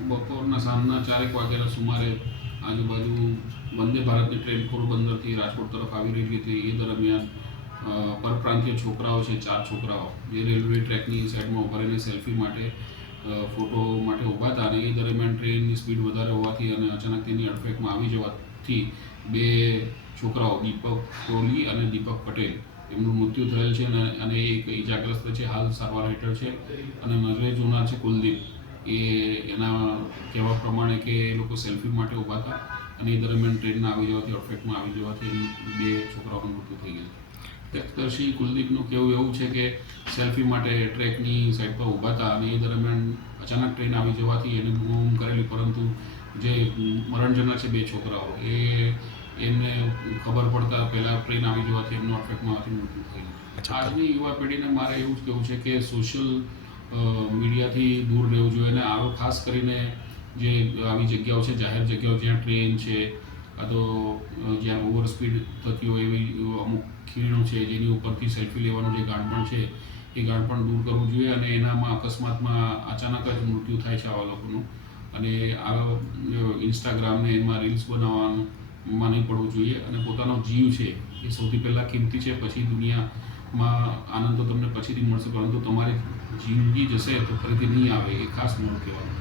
બપોરના સાંજના 4 વાગ્યાના સુમારે આજુબાજુ વંદે ભારતની ટ્રેન પોરબંદરથી રાજકોટ તરફ આવી રહી હતી. એ દરમિયાન પરપ્રાંતીય છોકરાઓ છે, 4 છોકરાઓ જે રેલવે ટ્રેકની સાઈડમાં ઊભા રહીને સેલ્ફી માટે ફોટો માટે ઊભા હતા. અને એ દરમિયાન ટ્રેનની સ્પીડ વધારે હોવાથી અને અચાનક તેની અડફેટમાં આવી જવાથી 2 છોકરાઓ દીપક કોહલી અને દીપક પટેલ એમનું મૃત્યુ થયેલ છે અને એક ઇજાગ્રસ્ત છે, હાલ સારવાર હેઠળ છે. અને નજરે જોનાર છે કુલદીપ, એના કહેવા પ્રમાણે કે એ લોકો સેલ્ફી માટે ઊભા હતા અને એ દરમિયાન ટ્રેનના આવી જવાથી અડફેટમાં આવી જવાથી 2 છોકરાઓનું મૃત્યુ થઈ ગયું. પ્રત્યક્ષદર્શી કુલદીપનું કહેવું એવું છે કે સેલ્ફી માટે ટ્રેકની સાઈડ પર ઊભા હતા અને એ દરમિયાન અચાનક ટ્રેન આવી જવાથી એને બૂમ કરેલી, પરંતુ જે મરણ જનાર છે 2 છોકરાઓ એમને ખબર પડતા પહેલાં ટ્રેન આવી જવાથી એમનું અડફેટમાં આવવાથી મૃત્યુ થઈ ગયું. આજની યુવા પેઢીને મારે એવું જ કહેવું છે કે સોશિયલ મીડિયાથી દૂર રહેવું જોઈએ અને આવો ખાસ કરીને જે આવી જગ્યાઓ છે, જાહેર જગ્યાઓ જ્યાં ટ્રેન છે, કાં તો જ્યાં ઓવર સ્પીડ થતી હોય એવી અમુક ખીણો છે જેની ઉપરથી સેલ્ફી લેવાનું જે ગાણપણ છે એ ગાણપણ દૂર કરવું જોઈએ. અને એનામાં અકસ્માતમાં અચાનક જ મૃત્યુ થાય છે આવા લોકોનું. અને આ ઇન્સ્ટાગ્રામને એમાં રીલ્સ બનાવવામાં નહીં પડવું જોઈએ. અને પોતાનો જીવ છે એ સૌથી પહેલાં કિંમતી છે. પછી દુનિયામાં આનંદ તો તમને પછીથી મળશે, પરંતુ તમારી જિંદગી જશે તો ફરીથી નહીં આવે, એ ખાસ મોડું કહેવાનું.